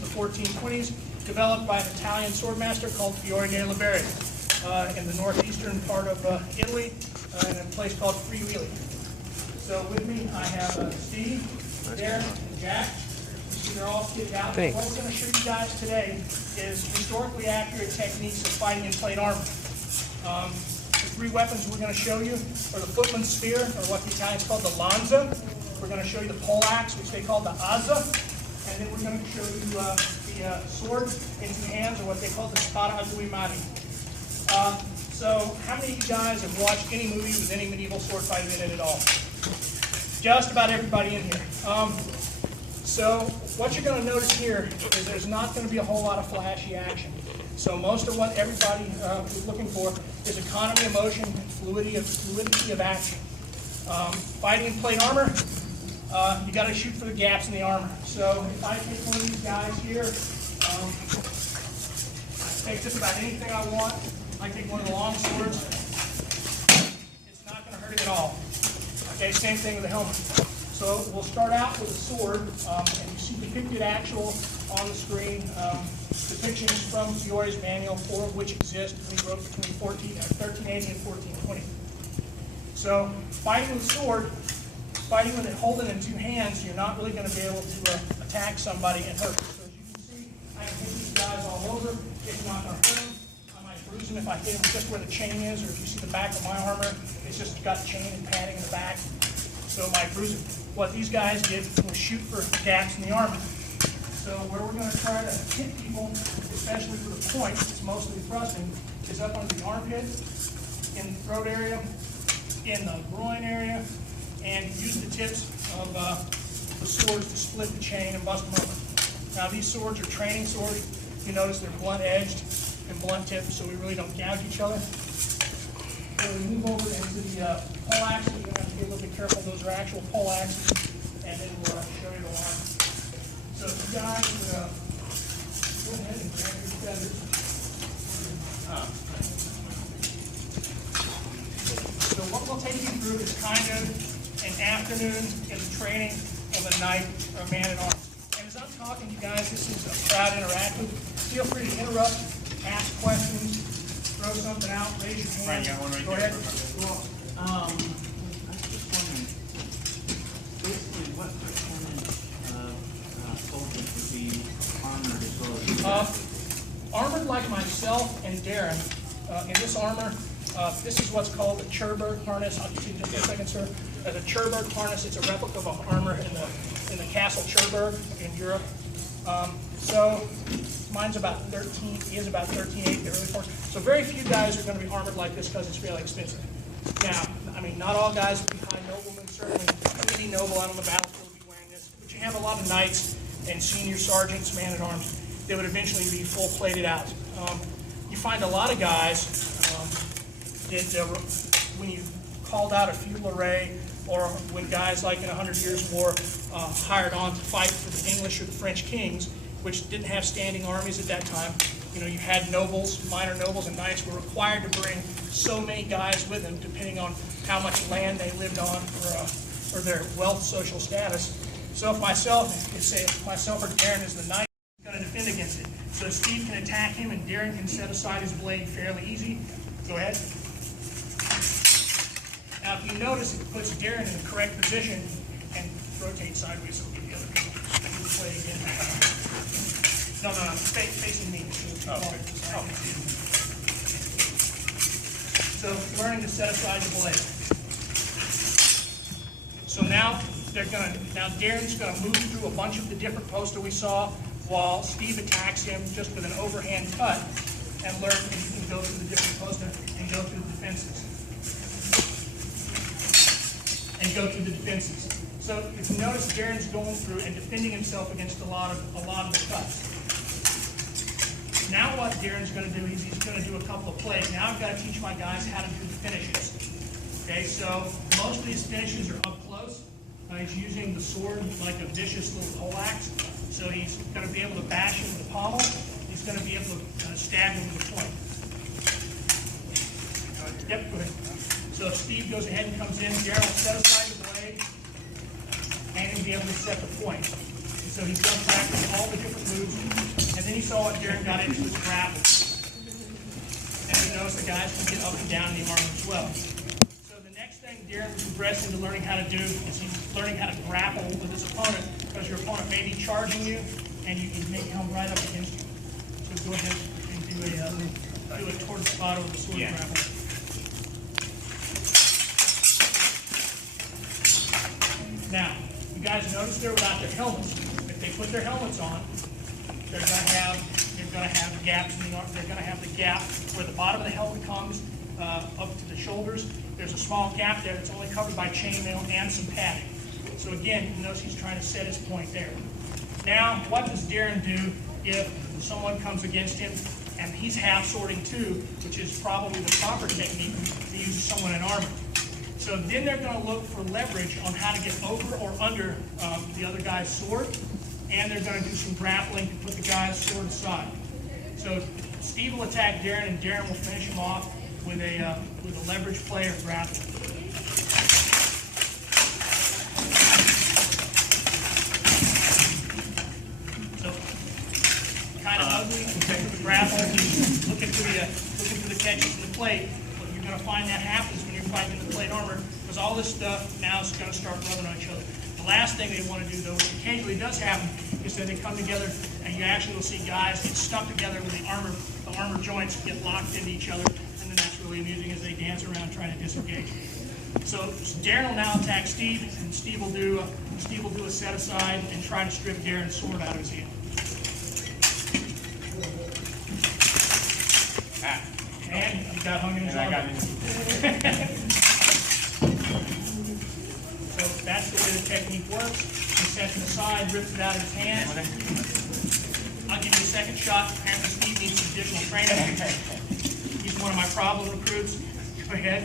the 1420s, developed by an Italian swordmaster called Fiore della Barri in the northeastern part of Italy in a place called Friuli. So with me I have Steve, Darren, and Jack. They're all kitted out. What we're going to show you guys today is historically accurate techniques of fighting in plate armor. The three weapons we're going to show you are the footman's spear, or what the Italians call the lanza. We're going to show you the poleaxe, which they call the azza. And then we're going to show you the sword in two hands, or what they call the spada a due mani. So how many of you guys have watched any movie with any medieval sword fighting in it at all? Just about everybody in here. So what you're going to notice here is there's not going to be a whole lot of flashy action. So most of what everybody is looking for is economy of motion and fluidity of action. Fighting in plate armor, you got to shoot for the gaps in the armor. So if I take one of these guys here, I take just about anything I want. I take one of the long swords. It's not going to hurt it at all. Okay, same thing with the helmet. So we'll start out with a sword, and you see depicted actual on the screen depictions from Fiore's manual, 4 of which exist, and he wrote between 1380 and 1420. So fighting with sword, fighting with it holding in two hands, you're not really going to be able to attack somebody and hurt them. So as you can see, I can hit these guys all over. It's not going to hurt them. I might bruise them if I hit them just where the chain is, or if you see the back of my armor, it's just got chain and padding in the back. So it might bruise them. What these guys did was shoot for gaps in the armor. So where we're going to try to hit people, especially for the point, it's mostly thrusting, is up under the armpit, in the throat area, in the groin area, and use the tips of the swords to split the chain and bust them open. Now these swords are training swords. You notice they're blunt edged and blunt tipped, so we really don't gouge each other. So we move over into the poleaxe. You're going to have to be a little bit careful. Those are actual poleaxes, and then we'll show you the line. So if you guys go ahead and grab your feathers. So what we'll take you through is kind of an afternoon in the training of a knight or a man at arms. And as I'm talking to you guys, this is a crowd interactive. Feel free to interrupt, ask questions, throw something out, raise your hand. Go ahead. I was just wondering, basically, what percentage of soldiers would be armored as well as armored like myself and Darren. In this armor, this is what's called a Cherbourg harness. I'll just see just a second, sir. As a Cherbourg harness, it's a replica of an armor in the Castle Cherbourg in Europe. So mine's about 13. He is about 13.8. The early force. So very few guys are going to be armored like this because it's fairly expensive. Now, I mean, not all guys will be high noblemen. Certainly, any noble out on the battlefield will be wearing this. But you have a lot of knights and senior sergeants, man at arms. They would eventually be full plated out. You find a lot of guys that when you called out a feudal array, or when guys like in 100 Years' War hired on to fight for the English or the French kings, which didn't have standing armies at that time. You know, you had nobles, minor nobles, and knights were required to bring so many guys with them, depending on how much land they lived on or their wealth, social status. So if say myself or Darren is the knight, he's going to defend against it. So Steve can attack him, and Darren can set aside his blade fairly easy. Go ahead. Now, if you notice, it puts Darren in the correct position and rotate sideways so we'll get the other people. Do the play again. No, facing me. So learning to set aside the blade. So now Darren's going to move through a bunch of the different posts that we saw while Steve attacks him just with an overhand cut, and learn that you can go through the different posts and go through the defenses. So if you notice, Darren's going through and defending himself against a lot of the cuts. Now what Darren's going to do is he's going to do a couple of plays. Now I've got to teach my guys how to do the finishes. Okay, so most of these finishes are up close. He's using the sword like a vicious little poleaxe. So he's going to be able to bash him with the pommel. He's going to be able to stab him with the point. Yep, go ahead. So if Steve goes ahead and comes in, Darren will set aside the blade, and he'll be able to set the point. So he jumps back with all the different moves saw Darren got into his grapple. And you notice the guys can get up and down in the armor as well. So the next thing Darren will progress into learning how to do is he's learning how to grapple with his opponent, because your opponent may be charging you and you can make him right up against you. So go ahead and do it toward the spot with the sword grapple. Now, you guys notice they're without their helmets. If they put their helmets on, they're going to have gaps in the arm. They're going to have the gap where the bottom of the helmet comes up to the shoulders. There's a small gap there that's only covered by chainmail and some padding. So again, you notice he's trying to set his point there. Now, what does Darren do if someone comes against him and he's half swording too, which is probably the proper technique to use someone in armor? So then they're going to look for leverage on how to get over or under the other guy's sword, and they're going to do some grappling to put the guy's sword aside. So Steve will attack Darren, and Darren will finish him off with a leverage play or grapple. So kind of ugly with the grapple, looking for the catches in the plate. But you're going to find that happens when you're fighting in the plate armor, because all this stuff now is going to start rubbing on each other. The last thing they want to do, though, which occasionally does happen, is that they come together and you actually will see guys get stuck together with the armor joints get locked into each other, and then that's really amusing as they dance around trying to disengage. So Darren will now attack Steve, and Steve will do a set aside and try to strip Darren's sword out of his hand. And he got hung in his armor. So that's the way the technique works. He sets it aside, rips it out of his hand. I'll give you a second shot. Apparently Steve needs some additional training. He's one of my problem recruits. Go ahead.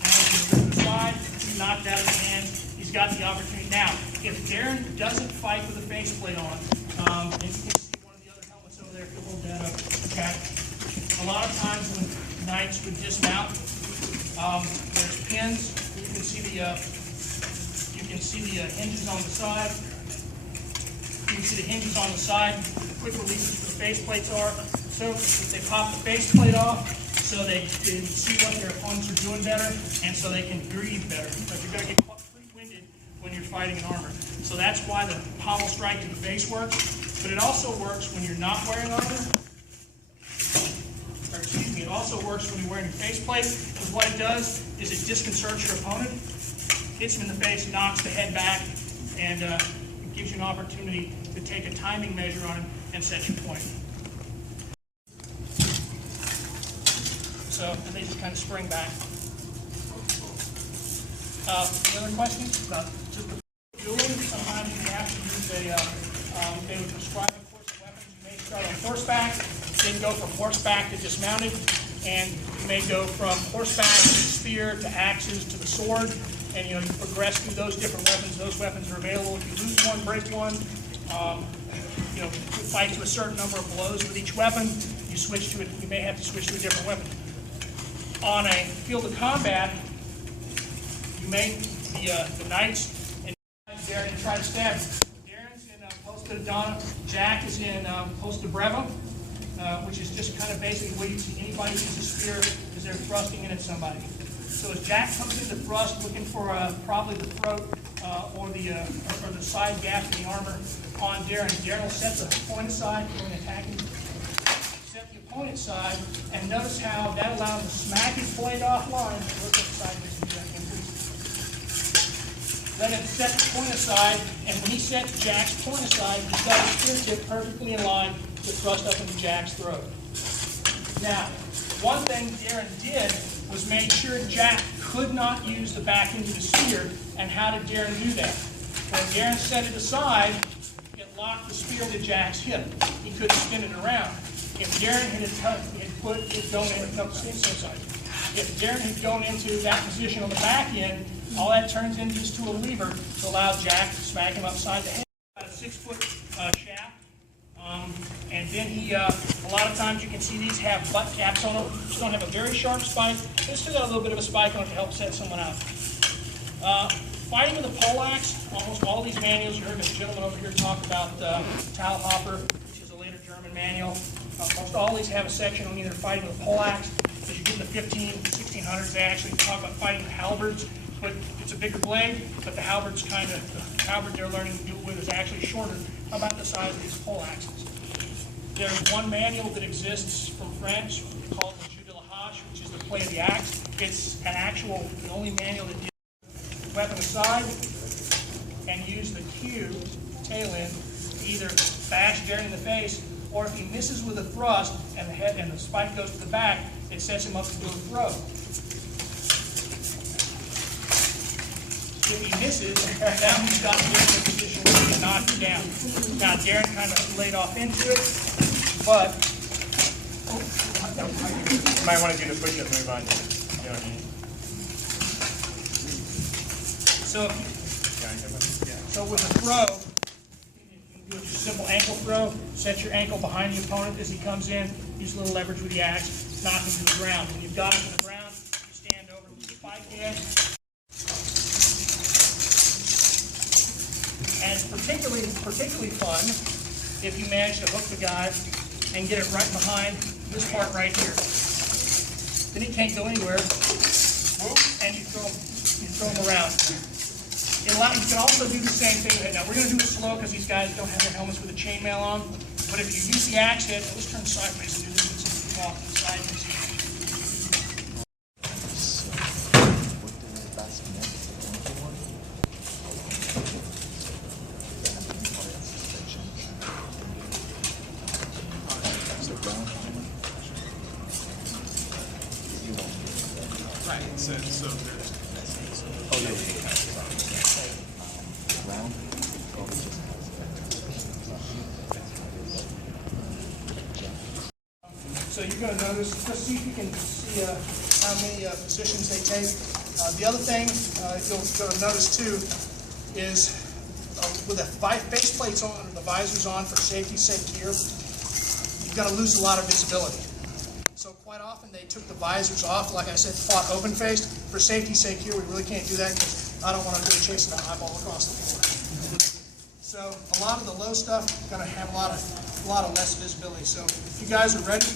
Now he's going to rip it aside. He's knocked out of his hand. He's got the opportunity. Now, if Darren doesn't fight with a faceplate on, and you can see one of the other helmets over there, if you hold that up, okay? A lot of times when knights would dismount, there's pins. You can see the hinges on the side. You can see the hinges on the side. Quick releases for the faceplates are. So if they pop the faceplate off, so they can see what their opponents are doing better, and so they can breathe better. But you're going to get pretty winded when you're fighting in armor. So that's why the pommel strike to the face works. But it also works when you're not wearing armor. Or excuse me, it also works when you're wearing your faceplate, because what it does is it disconcerts your opponent, hits him in the face, knocks the head back, and it gives you an opportunity to take a timing measure on him and set your point. So, and they just kind of spring back. Any other questions? Just the dueling, sometimes you have to use they would prescribe a course of weapons. You may start on horseback, then go from horseback to dismounted, and you may go from horseback to spear to axes to the sword, and you progress through those different weapons. Those weapons are available. If you lose one, break one, you fight to a certain number of blows with each weapon. You switch to it. You may have to switch to a different weapon. On a field of combat, you may the knights and there and try to stab. Darren's in Post de Donna. Jack is in Post de Breva, which is just kind of basically where you see anybody use a spear as they're thrusting in at somebody. So as Jack comes in the thrust, looking for probably the throat or the side gap in the armor on Darren, Darren will set the point aside when attacking. Set the opponent's side, and notice how that allows him to smack his blade offline. Look at the side and do that increase. Let him set the point aside, and when he sets Jack's point aside, he's got his spear tip perfectly in line to thrust up into Jack's throat. Now, one thing Darren did was make sure Jack could not use the back end of the spear. And how did Darren do that? When Darren set it aside, it locked the spear to Jack's hip. He couldn't spin it around. If Darren had gone into that position on the back end, all that turns into is to a lever to allow Jack to smack him upside the head. About a 6-foot shaft. And then a lot of times you can see these have butt caps on them. Just don't have a very sharp spike. They still got a little bit of a spike on it to help set someone out. Fighting with a poleaxe, almost all these manuals, you heard this gentleman over here talk about towel hopper, German manual. Most all these have a section on either fighting with a pole axe. As you get in the 1600s, they actually talk about fighting with halberds, but it's a bigger blade, but the halberd's the halberd they're learning to do it with is actually shorter, about the size of these pole axes. There's one manual that exists from French called the Jeu de la Hache, which is the play of the axe. It's an actual, the only manual that deals with weapon aside and use the cue, tail end, to either bash Darren in the face, or if he misses with a thrust and the head and the spike goes to the back, it sets him up to do a throw. If he misses, now he's got Darren in a position where he can knock him down. Now Darren kind of laid off into it, but You might want to do the push-up move on you. You know what I mean? so with a throw, you can do a simple ankle throw. Set your ankle behind the opponent as he comes in. Use a little leverage with the axe. Knock him to the ground. When you've got him to the ground, you stand over with the spike edge. And it's particularly fun if you manage to hook the guy and get it right behind this part right here. Then he can't go anywhere, and you throw him around. You can also do the same thing. Now we're going to do it slow because these guys don't have their helmets with a chainmail on. But if you use the axe head, let's turn sideways and do this and see off to the side. Right. So there's. Oh yeah. So you're going to notice, just see if you can see how many positions they take. The other thing you're going to notice too is with the face plates on or the visors on for safety's sake here, you're going to lose a lot of visibility. So quite often they took the visors off, like I said, fought open-faced. For safety's sake here, we really can't do that because I don't want to go chasing an eyeball across the floor. So a lot of the low stuff is going to have a lot of less visibility. So if you guys are ready.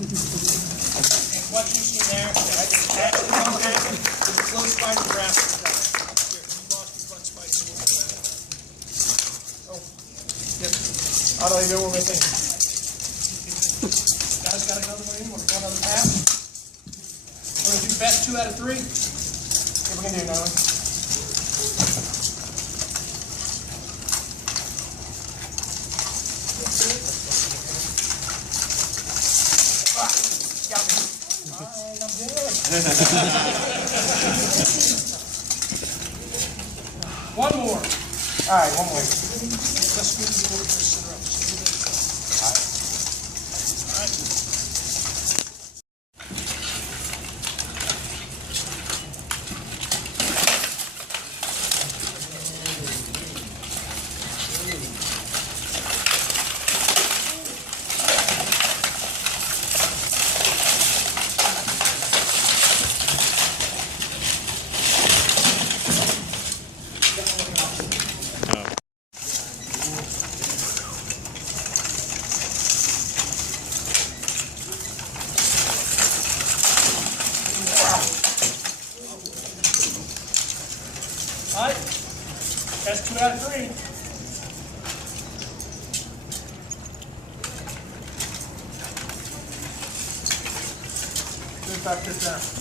And what you see there, actually don't happen is a close fight of the grass. Here, you lost your front spikes. Oh, yep. I don't even know what we're thinking. Guys got another one in? Want to go another pass? We're going to do best 2 out of 3. Okay, we're going to do another one. One more. All right, one more. Let's move the order to center up. All right. All right, that's 2 out of 3. Good back to center.